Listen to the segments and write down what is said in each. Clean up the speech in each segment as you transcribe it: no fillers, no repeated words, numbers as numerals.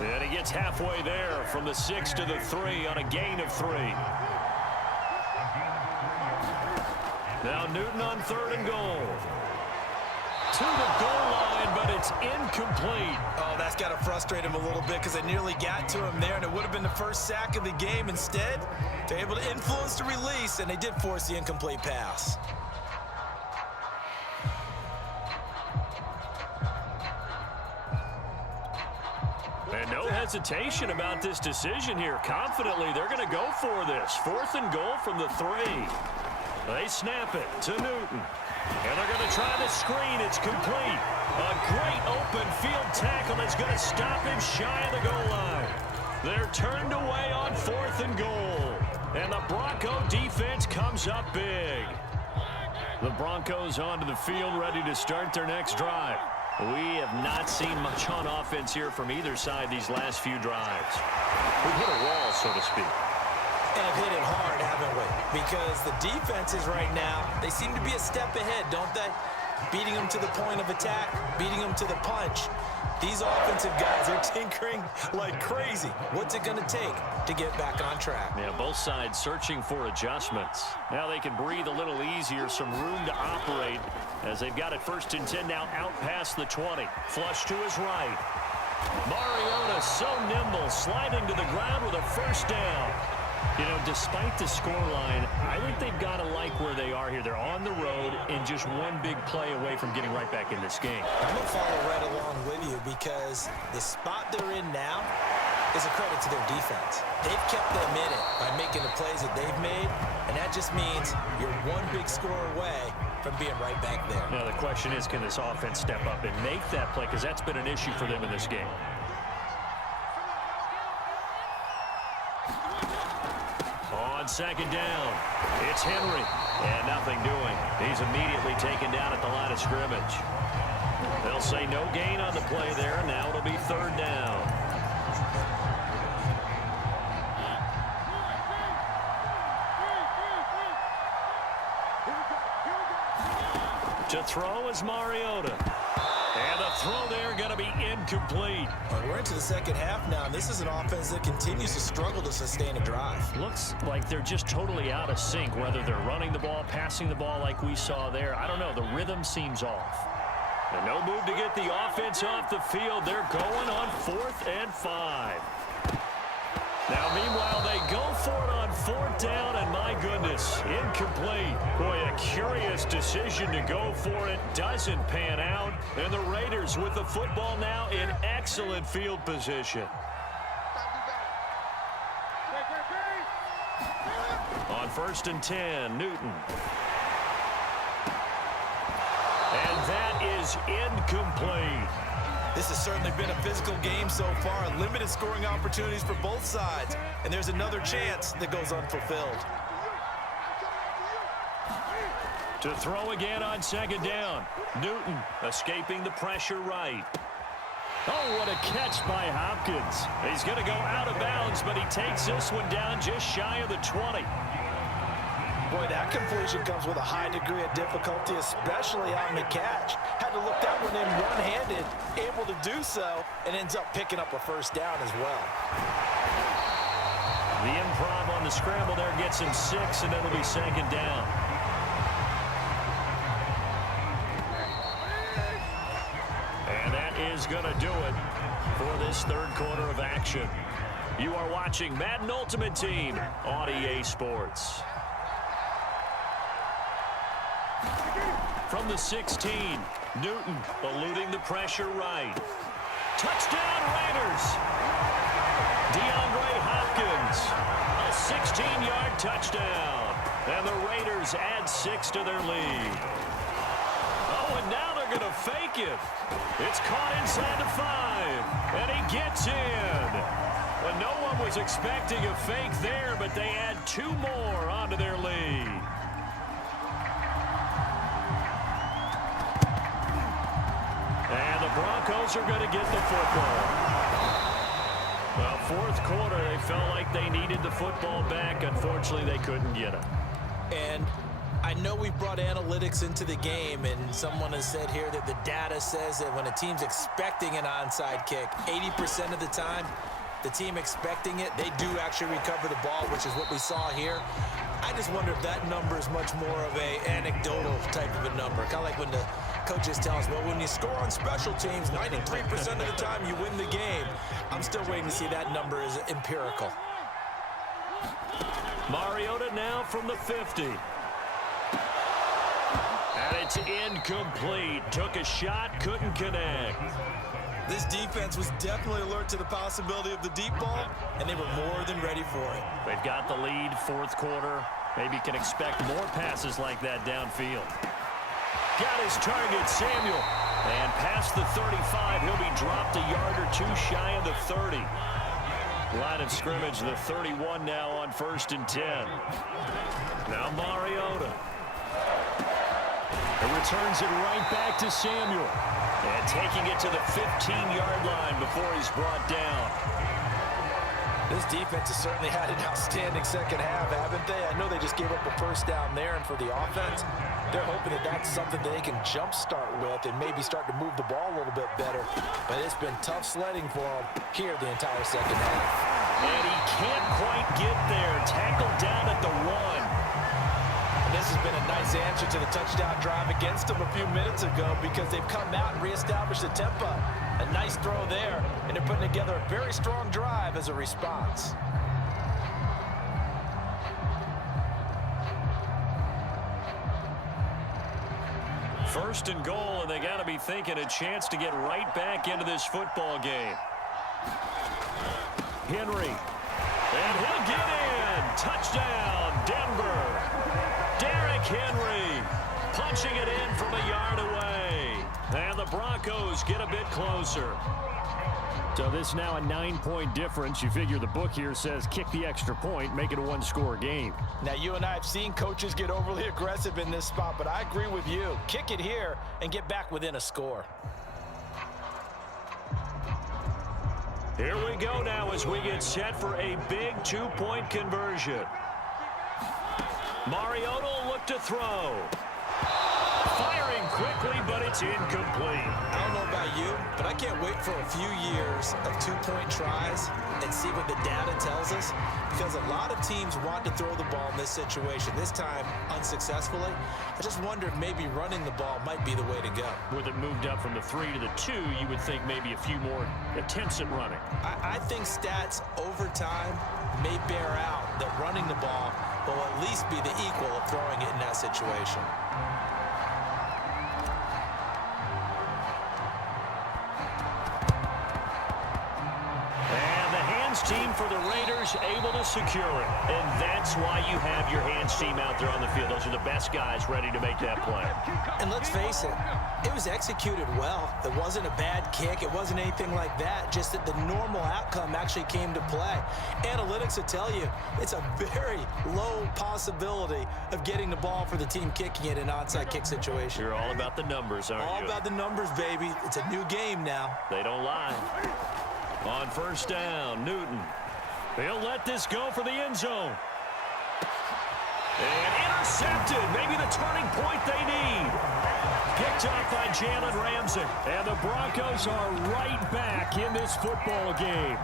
And he gets halfway there from the 6 to the 3 on a gain of 3. Now Newton on 3rd and goal. To the goal line, but it's incomplete. Oh, that's got to frustrate him a little bit because they nearly got to him there, and it would have been the first sack of the game. Instead, they're able to influence the release, and they did force the incomplete pass. And no hesitation about this decision here. Confidently, they're going to go for this. 4th and goal from the 3. They snap it to Newton. And they're going to try the screen. It's complete. A great open field tackle that's going to stop him shy of the goal line. They're turned away on 4th and goal. And the Bronco defense comes up big. The Broncos onto the field, ready to start their next drive. We have not seen much on offense here from either side these last few drives. We've hit a wall, so to speak. And have hit it hard, haven't we? Because the defenses right now, they seem to be a step ahead, don't they? Beating them to the point of attack, beating them to the punch. These offensive guys are tinkering like crazy. What's it going to take to get back on track? Yeah, both sides searching for adjustments. Now they can breathe a little easier, some room to operate as they've got it 1st and 10 now out past the 20. Flush to his right. Mariota so nimble, sliding to the ground with a 1st down. You know, despite the scoreline, I think they've got to like where they are here. They're on the road and just one big play away from getting right back in this game. I'm going to follow right along with you because the spot they're in now is a credit to their defense. They've kept them in it by making the plays that they've made, and that just means you're one big score away from being right back there. Now the question is, can this offense step up and make that play? Because that's been an issue for them in this game. On 2nd down, it's Henry, and nothing doing. He's immediately taken down at the line of scrimmage. They'll say no gain on the play there, and now it'll be 3rd down. To throw is Mariota. And the throw there going to be incomplete. We're into the 2nd half now, and this is an offense that continues to struggle to sustain a drive. Looks like they're just totally out of sync, whether they're running the ball, passing the ball like we saw there. I don't know. The rhythm seems off. And no move to get the offense off the field. They're going on 4th and 5. Now, meanwhile, they go for it on 4th down, and my goodness, incomplete. Boy, a curious decision to go for it. Doesn't pan out, and the Raiders with the football now in excellent field position. On 1st and 10, Newton. And that is incomplete. This has certainly been a physical game so far. Limited scoring opportunities for both sides. And there's another chance that goes unfulfilled. To throw again on 2nd down. Newton escaping the pressure right. Oh, what a catch by Hopkins. He's going to go out of bounds, but he takes this one down just shy of the 20. Boy, that completion comes with a high degree of difficulty, especially on the catch. Had to look that one in one-handed, able to do so, and ends up picking up a 1st down as well. The improv on the scramble there gets him 6, and it'll be 2nd down. And that is going to do it for this 3rd quarter of action. You are watching Madden Ultimate Team on EA Sports. From the 16, Newton eluding the pressure right. Touchdown Raiders! DeAndre Hopkins, a 16-yard touchdown. And the Raiders add 6 to their lead. Oh, and now they're going to fake it. It's caught inside the 5, and he gets in. Well, no one was expecting a fake there, but they add 2 more onto their lead. And the Broncos are going to get the football. Well, 4th quarter, they felt like they needed the football back. Unfortunately, they couldn't get it. And I know we've brought analytics into the game, and someone has said here that the data says that when a team's expecting an onside kick, 80% of the time, the team expecting it, they do actually recover the ball, which is what we saw here. I just wonder if that number is much more of a anecdotal type of a number. Kind of like when the coaches tell us, well, when you score on special teams, 93% of the time you win the game. I'm still waiting to see that number is empirical. Mariota now from the 50. And it's incomplete. Took a shot, couldn't connect. This defense was definitely alert to the possibility of the deep ball, and they were more than ready for it. They've got the lead, fourth quarter. Maybe can expect more passes like that downfield. Got his target, Samuel. And past the 35, he'll be dropped a yard or two shy of the 30. Line of scrimmage, the 31 now on 1st and 10. Now Mariota. He returns it right back to Samuel. And taking it to the 15-yard line before he's brought down. This defense has certainly had an outstanding second half, haven't they? I know they just gave up a first down there, and for the offense, they're hoping that that's something that they can jumpstart with and maybe start to move the ball a little bit better. But it's been tough sledding for them here the entire second half. And he can't quite get there. Tackled down at the 1. This has been a nice answer to the touchdown drive against them a few minutes ago because they've come out and reestablished the tempo. A nice throw there, and they're putting together a very strong drive as a response. First and goal, and they got to be thinking a chance to get right back into this football game. Henry, and he'll get in. Touchdown, Denver. Derrick Henry punching it in from a yard away. And the Broncos get a bit closer. So this now a 9-point difference. You figure the book here says kick the extra point, make it a one-score game. Now, you and I have seen coaches get overly aggressive in this spot, but I agree with you. Kick it here and get back within a score. Here we go now as we get set for a big 2-point conversion. Mariota will look to throw. Firing quickly, but it's incomplete. I don't know about you, but I can't wait for a few years of 2-point tries and see what the data tells us, because a lot of teams want to throw the ball in this situation, this time unsuccessfully. I just wonder if maybe running the ball might be the way to go. With it moved up from the 3 to the 2, you would think maybe a few more attempts at running. I think stats over time may bear out that running the ball will at least be the equal of throwing it in that situation. Team for the Raiders able to secure it. And that's why you have your hands team out there on the field. Those are the best guys ready to make that play. And let's face it, it was executed well. It wasn't a bad kick. It wasn't anything like that. Just that the normal outcome actually came to play. Analytics will tell you it's a very low possibility of getting the ball for the team kicking it in an onside kick situation. You're all about the numbers, aren't you? All about the numbers, baby. It's a new game now. They don't lie. On first down, Newton. They'll let this go for the end zone. And intercepted. Maybe the turning point they need. Picked up by Jalen Ramsey. And the Broncos are right back in this football game.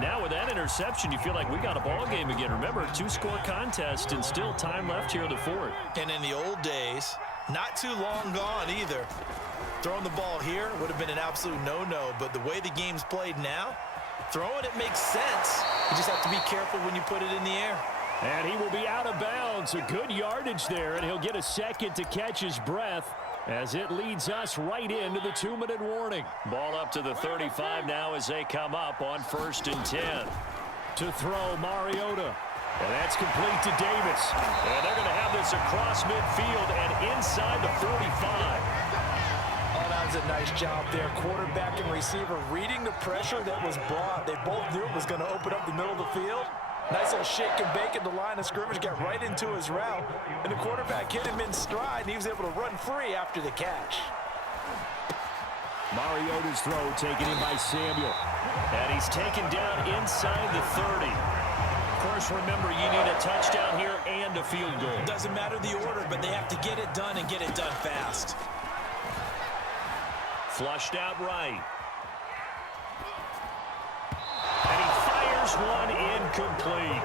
Now with that interception, you feel like we got a ball game again. Remember, 2-score contest and still time left here in the fourth. And in the old days, not too long gone either. Throwing the ball here would have been an absolute no-no, but the way the game's played now, throwing it makes sense. You just have to be careful when you put it in the air. And he will be out of bounds. A good yardage there, and he'll get a second to catch his breath as it leads us right into the 2-minute warning. Ball up to the 35 now as they come up on 1st and 10. To throw, Mariota. And that's complete to Davis. And they're going to have this across midfield and inside the 45. A nice job there. Quarterback and receiver reading the pressure that was brought. They both knew it was going to open up the middle of the field. Nice little shake and bake at the line of scrimmage. Got right into his route. And the quarterback hit him in stride, and he was able to run free after the catch. Mariota's throw taken in by Samuel. And he's taken down inside the 30. Of course, remember, you need a touchdown here and attempt a field goal. Doesn't matter the order, but they have to get it done and get it done fast. Flushed out right. And he fires one incomplete.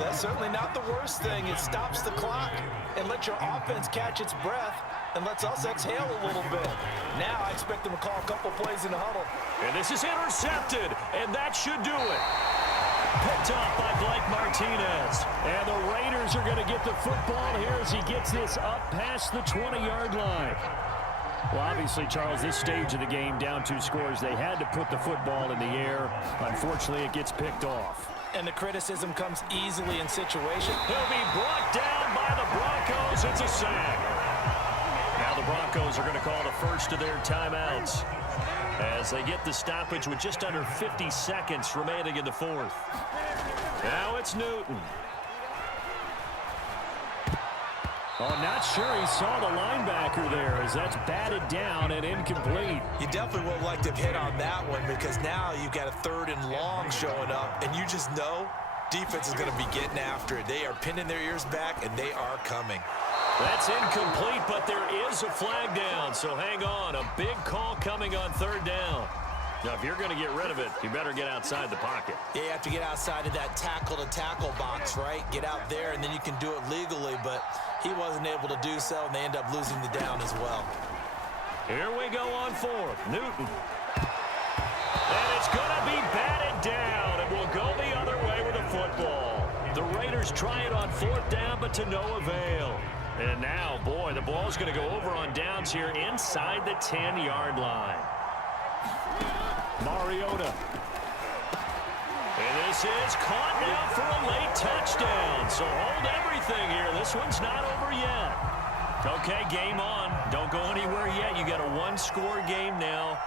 That's certainly not the worst thing. It stops the clock and lets your offense catch its breath and lets us exhale a little bit. Now I expect them to call a couple plays in the huddle. And this is intercepted, and that should do it. Picked up by Blake Martinez. And the Raiders are going to get the football here as he gets this up past the 20-yard line. Well, obviously, Charles, this stage of the game, down 2 scores, they had to put the football in the air. Unfortunately, it gets picked off. And the criticism comes easily in situations. He'll be brought down by the Broncos. It's a sack. Now the Broncos are going to call the first of their timeouts as they get the stoppage with just under 50 seconds remaining in the fourth. Now it's Newton. Oh, not sure he saw the linebacker there as that's batted down and incomplete. You definitely would like to have hit on that one because now you've got a 3rd and long showing up, and you just know defense is going to be getting after it. They are pinning their ears back, and they are coming. That's incomplete, but there is a flag down, so hang on. A big call coming on 3rd down. Now, if you're going to get rid of it, you better get outside the pocket. Yeah, you have to get outside of that tackle-to-tackle box, right? Get out there, and then you can do it legally, but he wasn't able to do so, and they end up losing the down as well. Here we go on 4th. Newton. And it's going to be batted down, and we'll go the other way with the football. The Raiders try it on 4th down, but to no avail. And now, boy, the ball's going to go over on downs here inside the 10-yard line. Mariota. And this is caught now for a late touchdown. So hold everything here. This one's not over yet. Okay, game on. Don't go anywhere yet. You got a 1-score game now.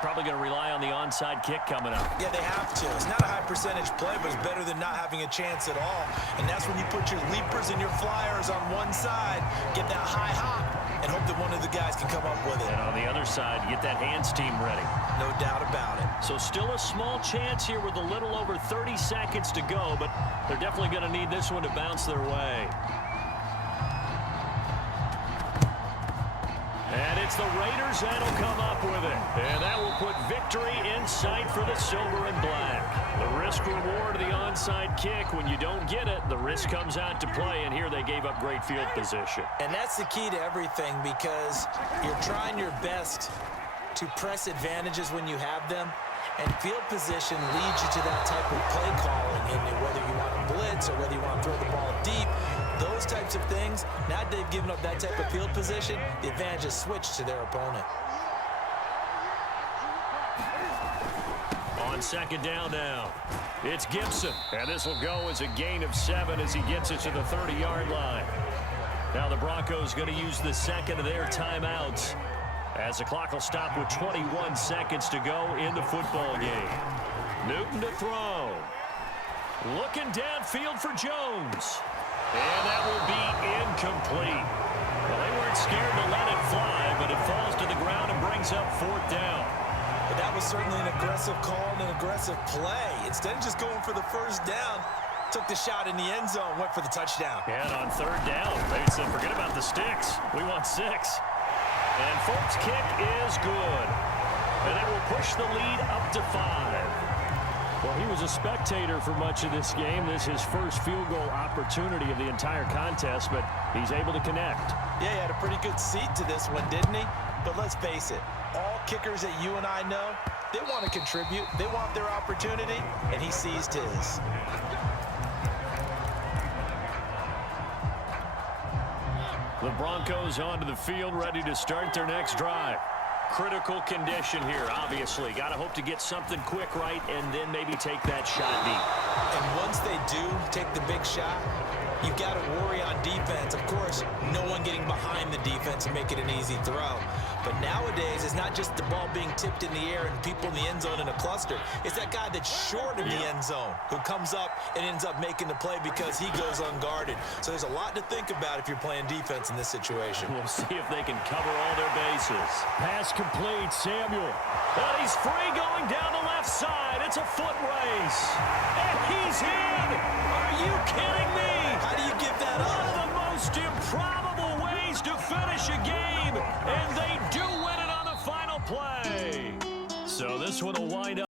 Probably going to rely on the onside kick coming up. Yeah, they have to. It's not a high percentage play, but it's better than not having a chance at all. And that's when you put your leapers and your flyers on one side, get that high hop, and hope that one of the guys can come up with it. And on the other side, get that hands team ready. No doubt about it. So still a small chance here with a little over 30 seconds to go, but they're definitely going to need this one to bounce their way. And it's the Raiders that'll come up with it. And that will put victory in sight for the silver and black. The risk reward of the onside kick. When you don't get it, the risk comes out to play. And here they gave up great field position. And that's the key to everything because you're trying your best to press advantages when you have them. And field position leads you to that type of play calling. And whether you want to blitz or whether you want to throw the ball deep, those types of things, now that they've given up that type of field position, the advantage is switched to their opponent. On 2nd down now, it's Gibson. And this will go as a gain of 7 as he gets it to the 30-yard line. Now the Broncos going to use the 2nd of their timeouts as the clock will stop with 21 seconds to go in the football game. Newton to throw. Looking downfield for Jones. And that will be incomplete. Well, they weren't scared to let it fly, but it falls to the ground and brings up 4th down. But that was certainly an aggressive call and an aggressive play. Instead of just going for the 1st down, took the shot in the end zone, went for the touchdown. And on 3rd down, they said, forget about the sticks. We want 6. And Folk's kick is good. And it will push the lead up to 5. Well, he was a spectator for much of this game. This is his first field goal opportunity of the entire contest, but he's able to connect. Yeah, he had a pretty good seat to this one, didn't he? But let's face it, all kickers that you and I know, they want to contribute. They want their opportunity, and he seized his. The Broncos onto the field, ready to start their next drive. Critical condition here, obviously. Got to hope to get something quick right and then maybe take that shot deep. And once they do take the big shot, you've got to worry on defense. Of course, no one getting behind the defense and make it an easy throw. But nowadays, it's not just the ball being tipped in the air and people in the end zone in a cluster. It's that guy that's short of the end zone who comes up and ends up making the play because he goes unguarded. So there's a lot to think about if you're playing defense in this situation. We'll see if they can cover all their bases. Pass complete, Samuel. And he's free going down the left side. It's a foot race. And he's in. Are you kidding me? I most improbable ways to finish a game, and they do win it on the final play. So this one will wind up